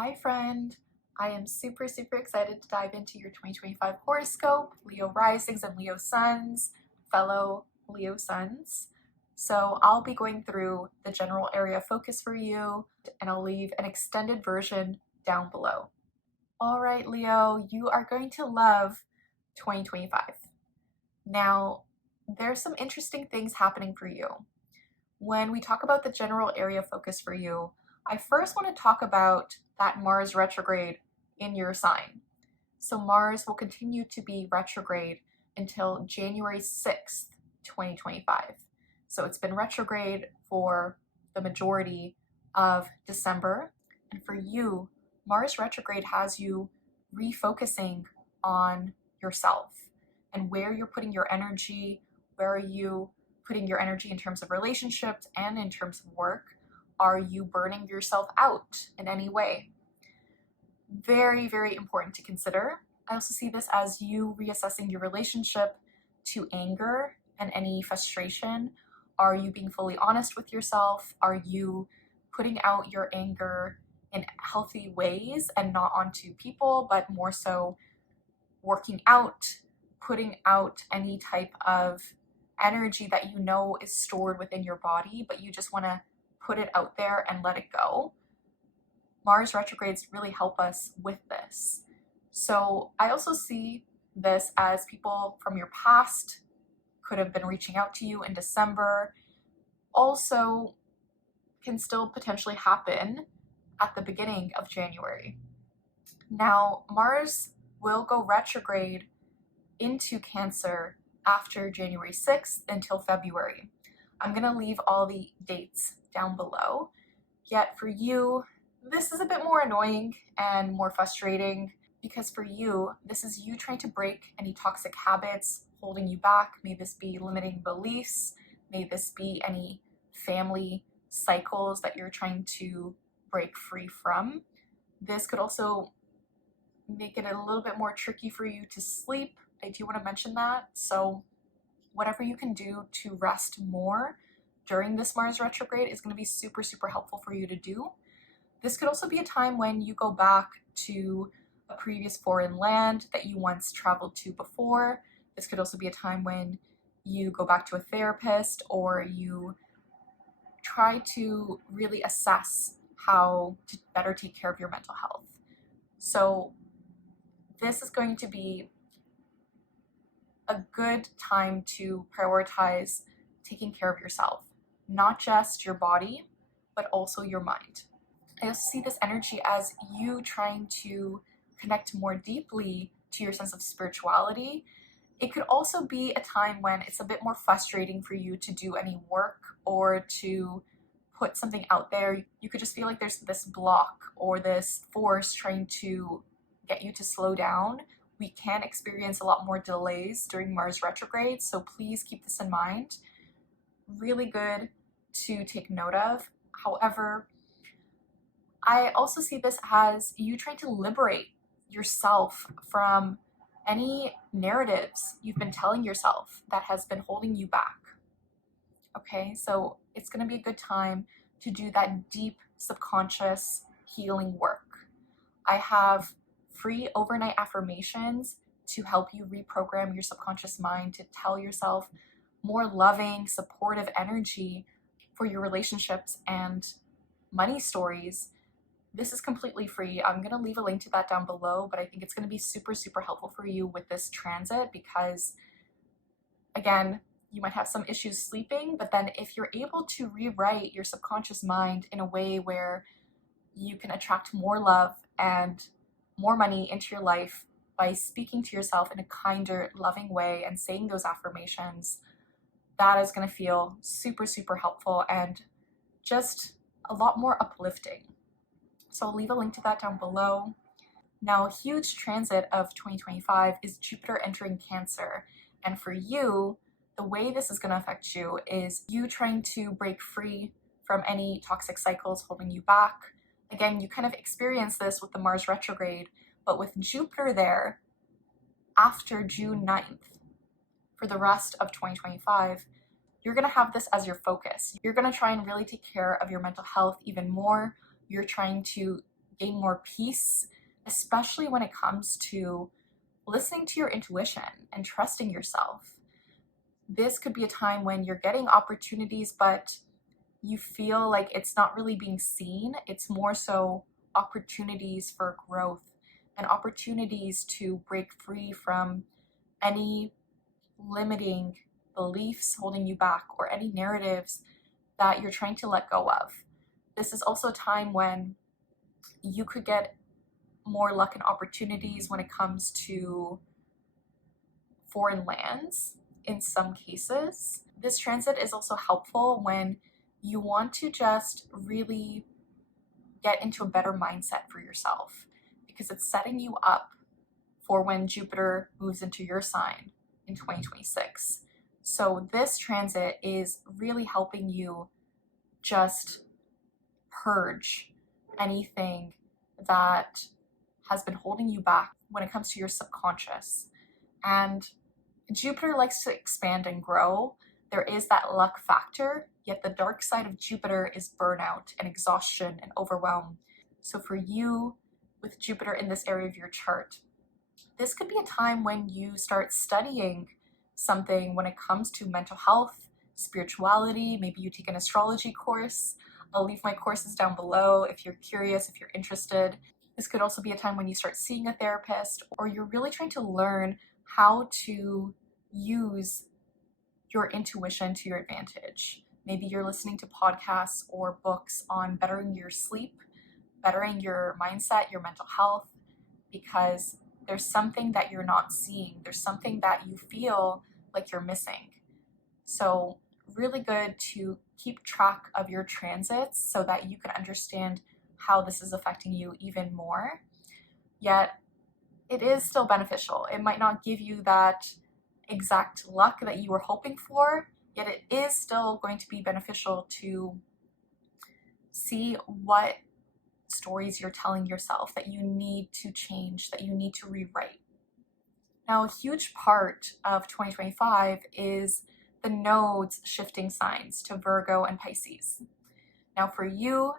Hi friend, I am super excited to dive into your 2025 horoscope, Leo risings and Leo suns, fellow Leo suns. So I'll be going through the general area of focus for you and I'll leave an extended version down below. All right, Leo, you are going to love 2025. Now, there's some interesting things happening for you. When we talk about the general area of focus for you, I first want to talk about that Mars retrograde in your sign. So Mars will continue to be retrograde until January 6th, 2025. So it's been retrograde for the majority of December. And for you, Mars retrograde has you refocusing on yourself and where you're putting your energy, where are you putting your energy in terms of relationships and in terms of work. Are you burning yourself out in any way? Very important to consider. I also see this as you reassessing your relationship to anger and any frustration. Are you being fully honest with yourself? Are you putting out your anger in healthy ways and not onto people, but more so working out, putting out any type of energy that you know is stored within your body, but you just want to put it out there and let it go? Mars retrogrades really help us with this. So I also see this as people from your past could have been reaching out to you in December. Also can still potentially happen at the beginning of January. Now, Mars will go retrograde into Cancer after January 6th until February. I'm going to leave all the dates down below. Yet for you, this is a bit more annoying and more frustrating because for you, this is you trying to break any toxic habits holding you back. May this be limiting beliefs. May this be any family cycles that you're trying to break free from. This could also make it a little bit more tricky for you to sleep. I do want to mention that. So whatever you can do to rest more during this Mars retrograde is going to be super helpful for you to do. This could also be a time when you go back to a previous foreign land that you once traveled to before. This could also be a time when you go back to a therapist or you try to really assess how to better take care of your mental health. So this is going to be a good time to prioritize taking care of yourself, not just your body, but also your mind. I also see this energy as you trying to connect more deeply to your sense of spirituality. It could also be a time when it's a bit more frustrating for you to do any work or to put something out there. You could just feel like there's this block or this force trying to get you to slow down. We can experience a lot more delays during Mars retrograde, so please keep this in mind. Really good to take note of. However, I also see this as you trying to liberate yourself from any narratives you've been telling yourself that has been holding you back. Okay, so it's going to be a good time to do that deep subconscious healing work. I have free overnight affirmations to help you reprogram your subconscious mind to tell yourself more loving, supportive energy for your relationships and money stories. This is completely free. I'm going to leave a link to that down below, but I think it's going to be super helpful for you with this transit because, again, you might have some issues sleeping, but then if you're able to rewrite your subconscious mind in a way where you can attract more love and more money into your life by speaking to yourself in a kinder, loving way and saying those affirmations, that is going to feel super helpful and just a lot more uplifting. So I'll leave a link to that down below. Now, a huge transit of 2025 is Jupiter entering Cancer. And for you, the way this is going to affect you is you trying to break free from any toxic cycles holding you back. Again, you kind of experience this with the Mars retrograde, but with Jupiter there after June 9th, for the rest of 2025, you're going to have this as your focus. You're going to try and really take care of your mental health even more. You're trying to gain more peace, especially when it comes to listening to your intuition and trusting yourself. This could be a time when you're getting opportunities, but you feel like it's not really being seen. It's more so opportunities for growth and opportunities to break free from any limiting beliefs holding you back or any narratives that you're trying to let go of. This is also a time when you could get more luck and opportunities when it comes to foreign lands in some cases. This transit is also helpful when you want to just really get into a better mindset for yourself, because it's setting you up for when Jupiter moves into your sign in 2026. So this transit is really helping you just purge anything that has been holding you back when it comes to your subconscious. And Jupiter likes to expand and grow. There is that luck factor, yet the dark side of Jupiter is burnout and exhaustion and overwhelm. So for you, with Jupiter in this area of your chart, this could be a time when you start studying something when it comes to mental health, spirituality. Maybe you take an astrology course. I'll leave my courses down below if you're curious, if you're interested. This could also be a time when you start seeing a therapist, or you're really trying to learn how to use your intuition to your advantage. Maybe you're listening to podcasts or books on bettering your sleep, bettering your mindset, your mental health, because there's something that you're not seeing. There's something that you feel like you're missing. So really good to keep track of your transits so that you can understand how this is affecting you even more. Yet it is still beneficial. It might not give you that exact luck that you were hoping for, yet it is still going to be beneficial to see what stories you're telling yourself that you need to change, that you need to rewrite. Now, a huge part of 2025 is the nodes shifting signs to Virgo and Pisces. Now, for you,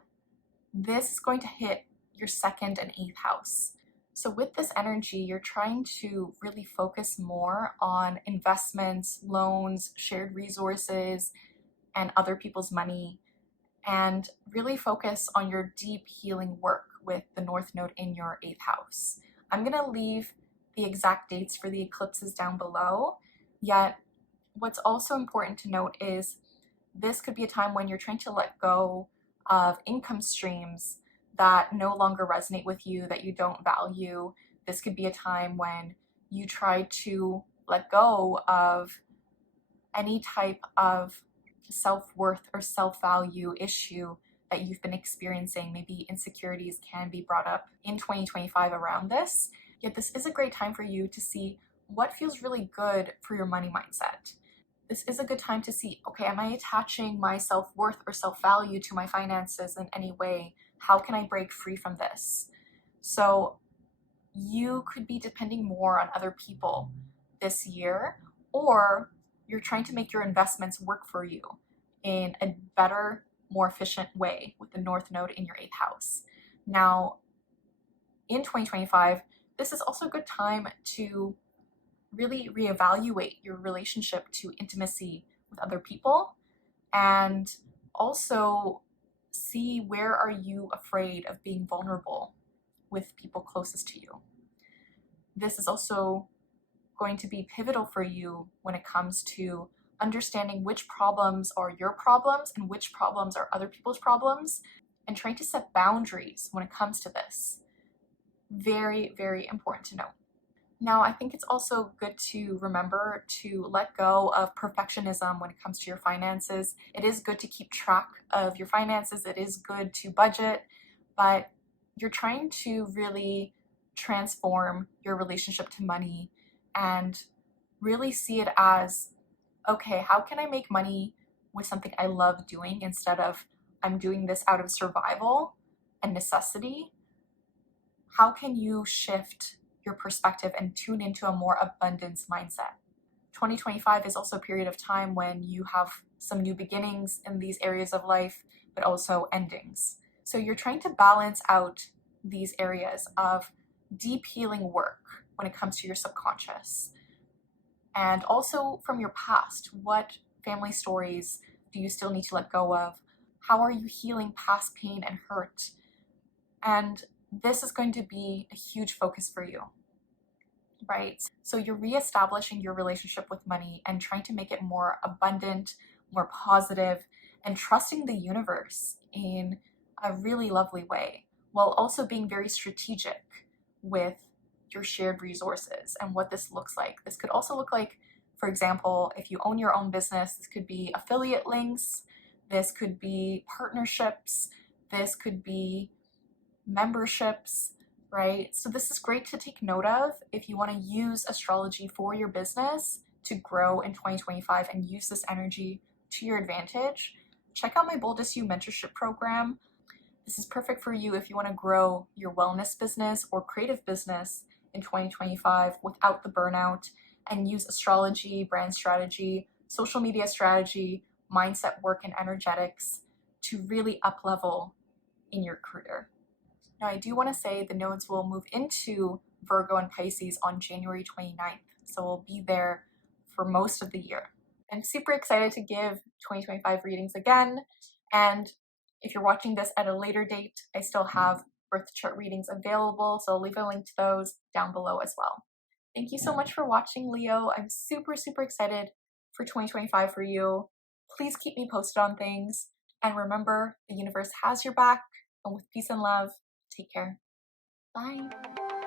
this is going to hit your 2nd and 8th house. So with this energy, you're trying to really focus more on investments, loans, shared resources, and other people's money, and really focus on your deep healing work with the North Node in your 8th house. I'm going to leave the exact dates for the eclipses down below, yet what's also important to note is this could be a time when you're trying to let go of income streams that no longer resonate with you, that you don't value. This could be a time when you try to let go of any type of self-worth or self-value issue that you've been experiencing. Maybe insecurities can be brought up in 2025 around this. Yet this is a great time for you to see what feels really good for your money mindset. This is a good time to see, okay, am I attaching my self-worth or self-value to my finances in any way? How can I break free from this? So you could be depending more on other people this year, or you're trying to make your investments work for you in a better, more efficient way with the North Node in your 8th house. Now, in 2025, this is also a good time to really reevaluate your relationship to intimacy with other people, and also see where are you afraid of being vulnerable with people closest to you. This is also going to be pivotal for you when it comes to understanding which problems are your problems and which problems are other people's problems, and trying to set boundaries when it comes to this. Very, very important to note. Now, I think it's also good to remember to let go of perfectionism when it comes to your finances. It is good to keep track of your finances. It is good to budget, but you're trying to really transform your relationship to money and really see it as, okay, how can I make money with something I love doing instead of I'm doing this out of survival and necessity? How can you shift your perspective and tune into a more abundance mindset? 2025 is also a period of time when you have some new beginnings in these areas of life, but also endings. So you're trying to balance out these areas of deep healing work when it comes to your subconscious. And also from your past, what family stories do you still need to let go of? How are you healing past pain and hurt? And this is going to be a huge focus for you, right? So you're reestablishing your relationship with money and trying to make it more abundant, more positive, and trusting the universe in a really lovely way, while also being very strategic with your shared resources and what this looks like. This could also look like, for example, if you own your own business, this could be affiliate links, this could be partnerships, this could be memberships, right? So this is great to take note of if you want to use astrology for your business to grow in 2025 and use this energy to your advantage. Check out my Boldest You mentorship program. This is perfect for you if you want to grow your wellness business or creative business in 2025 without the burnout, and use astrology, brand strategy, social media strategy, mindset work, and energetics to really up level in your career. Now, I do want to say the nodes will move into Virgo and Pisces on January 29th, so we'll be there for most of the year. I'm super excited to give 2025 readings again, and if you're watching this at a later date, I still have birth chart readings available, so I'll leave a link to those down below as well. Thank you so much for watching, Leo. I'm super excited for 2025 for you. Please keep me posted on things, and remember, the universe has your back, and with peace and love, take care. Bye.